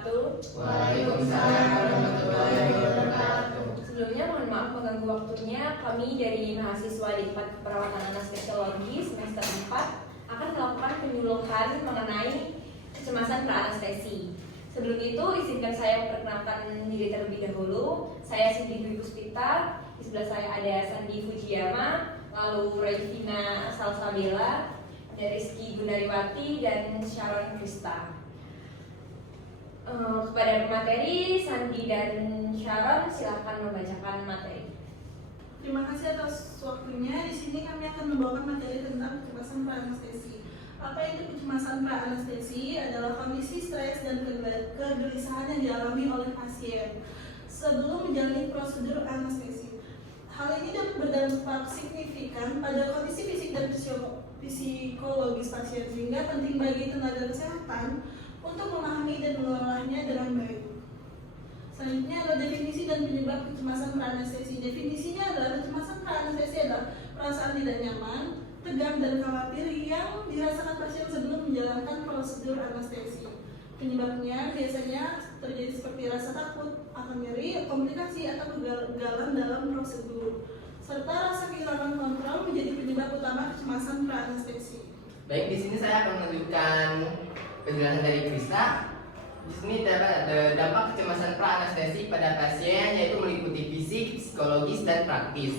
wabarakatuh. Waalaikumsalam warahmatullahi wabarakatuh. Sebelumnya mohon maaf mengganggu waktunya. Kami dari mahasiswa di Departemen Keperawatan Anestesiologi semester 4 akan melakukan penyuluhan mengenai kecemasan pra-anestesi. Sebelum itu, izinkan saya memperkenalkan diri terlebih dahulu. Saya Siti Dwi Puspita. Di sebelah saya ada Sandi Fujiyama, lalu Regina Salsabila, Rizky Gunariwati, dan Sharon Krista. Kepada pemateri, Sandi dan Sharon, silahkan membacakan materi. Terima kasih atas waktunya. Di sini kami akan membawakan materi tentang kecemasan pra-anestesi. Apa itu kecemasan pra-anestesi? Adalah kondisi stres dan kegelisahan yang dialami oleh pasien sebelum menjalani prosedur anestesi. Hal ini dapat berdampak signifikan pada kondisi fisik dan psikologis pasien, sehingga penting bagi tenaga kesehatan untuk memahami dan mengelolanya dengan baik. Selanjutnya adalah definisi dan penyebab kecemasan pra-anestesi. Definisinya adalah kecemasan pra-anestesi adalah perasaan tidak nyaman, tegang dan khawatir yang dirasakan pasien sebelum menjalankan prosedur anestesi. Penyebabnya biasanya terjadi seperti rasa takut, akan nyeri, komplikasi atau kegagalan dalam prosedur, serta rasa kehilangan kontrol menjadi penyebab utama kecemasan pra-anestesi. Baik, di sini saya akan menunjukkan penjelasan dari Krista. Di sini terdapat dampak kecemasan pra-anestesi pada pasien, yaitu meliputi fisik, psikologis, dan praktis.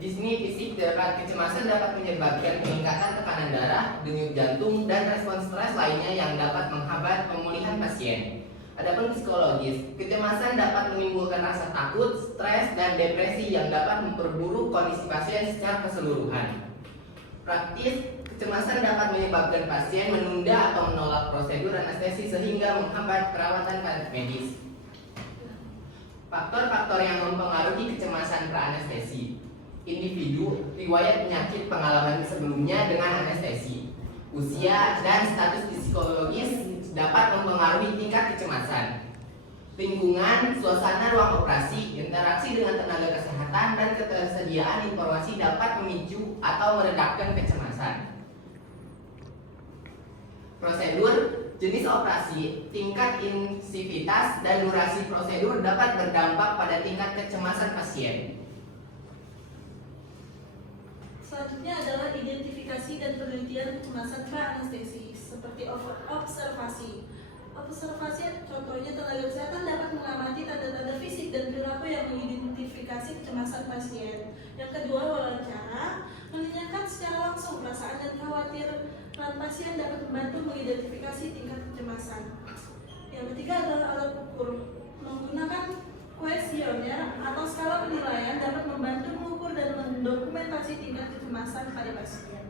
Di sini fisik terdapat kecemasan dapat menyebabkan peningkatan tekanan darah, denyut jantung, dan respons stres lainnya yang dapat menghambat pemulihan pasien. Adapun psikologis, kecemasan dapat menimbulkan rasa takut, stres, dan depresi yang dapat memperburuk kondisi pasien secara keseluruhan. Praktis, kecemasan dapat menyebabkan pasien menunda atau menolak prosedur anestesi sehingga menghambat perawatan medis. Faktor-faktor yang mempengaruhi kecemasan pra-anestesi: individu, riwayat penyakit pengalaman sebelumnya dengan anestesi, usia, dan status psikologis dapat mempengaruhi tingkat kecemasan. Lingkungan, suasana ruang operasi, interaksi dengan tenaga kesehatan, dan ketersediaan informasi dapat memicu atau meredakan kecemasan. Prosedur, jenis operasi, tingkat intensitas, dan durasi prosedur dapat berdampak pada tingkat kecemasan pasien. Selanjutnya adalah identifikasi dan penelitian kecemasan pra-anestesi, seperti observasi. Observasi, contohnya tenaga kesehatan dapat mengamati tanda-tanda fisik dan perilaku yang mengidentifikasi kecemasan pasien. Yang kedua, wawancara, menanyakan secara langsung perasaan dan khawatir pasien dapat membantu mengidentifikasi tingkat kecemasan. Yang ketiga adalah alat ukur, menggunakan kuesioner atau skala penilaian dapat membantu mengukur dan mendokumentasi tingkat kecemasan pada pasien.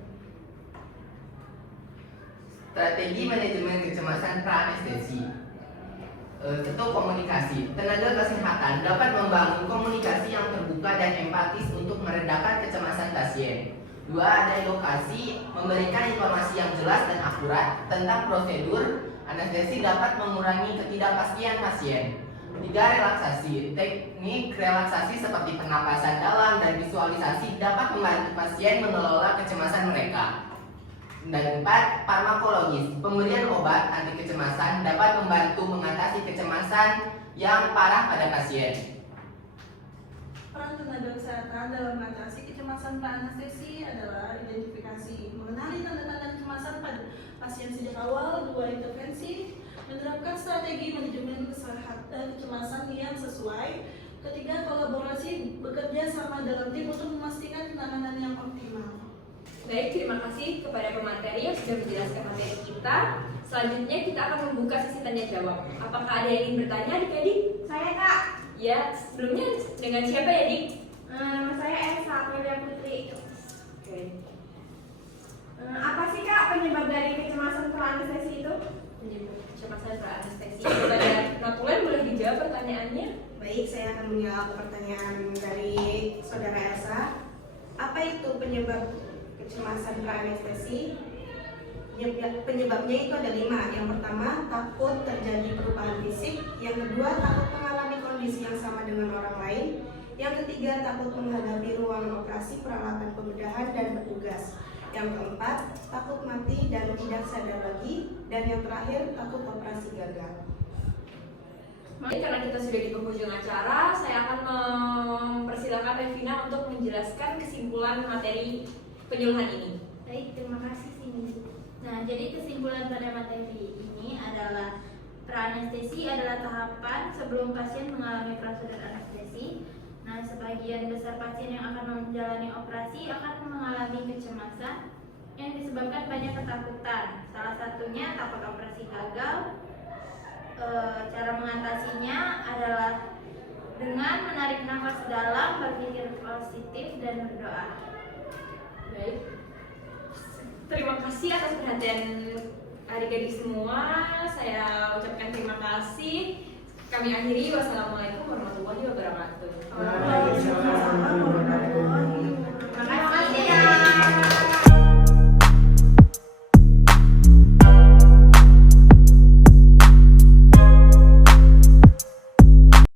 Strategi manajemen kecemasan pra-anestesi. Satu, komunikasi. Tenaga kesehatan dapat membangun komunikasi yang terbuka dan empatis untuk meredakan kecemasan pasien. Dua, ada edukasi, memberikan informasi yang jelas dan akurat tentang prosedur anestesi dapat mengurangi ketidakpastian pasien. Tiga, relaksasi. Teknik relaksasi seperti pernapasan dalam dan visualisasi dapat membantu pasien mengelola kecemasan mereka. Dan empat, farmakologis. Pemberian obat anti kecemasan dapat membantu mengatasi kecemasan yang parah pada pasien. Peran tenaga kesehatan dalam mengatasi kecemasan pra-anestesi adalah identifikasi, mengenali tanda-tanda kecemasan pada pasien sejak awal. Dua, intervensi, menerapkan strategi manajemen kecemasan yang sesuai. Ketiga, kolaborasi, bekerja sama dalam tim untuk memastikan penanganan yang optimal. Baik, terima kasih kepada pemateri yang sudah menjelaskan materi kita. Selanjutnya kita akan membuka sesi tanya jawab. Apakah ada yang ingin bertanya, adik-adik? Saya Kak. Ya, sebelumnya dengan siapa ya, Dik? Nama saya Esa Amelia Putri. Oke. Apa sih Kak penyebab dari kecemasan pra-anestesi itu? Penyebab kecemasan pra-anestesi. Kepada Napulen, boleh dijawab pertanyaannya? Baik, saya akan menjawab pertanyaan dari Saudara Elsa. Apa itu penyebab kecemasan pra-anestesi? Penyebabnya itu ada 5. Yang pertama, takut terjadi perubahan fisik. Yang kedua, takut mengalami kondisi yang sama dengan orang lain. Yang ketiga, takut menghadapi ruang operasi, peralatan pembedahan, dan petugas. Yang keempat, takut mati dan tidak sadar lagi. Dan yang terakhir, takut operasi gagal. Jadi karena kita sudah di penghujung acara, saya akan mempersilakan Revina untuk menjelaskan kesimpulan materi penyuluhan ini. Baik, terima kasih Cindy. Nah, jadi kesimpulan pada materi ini adalah praanestesi adalah tahapan sebelum pasien mengalami prosedur anestesi. Nah, sebagian besar pasien yang akan menjalani operasi akan mengalami kecemasan yang disebabkan banyak ketakutan. Salah satunya takut operasi gagal. Cara mengatasinya adalah dengan menarik nafas dalam, berpikir positif, dan berdoa. Baik. Terima kasih atas perhatian adik-adik semua. Saya ucapkan terima kasih. Kami akhiri. Wassalamualaikum warahmatullahi wabarakatuh. Waalaikumsalam warahmatullahi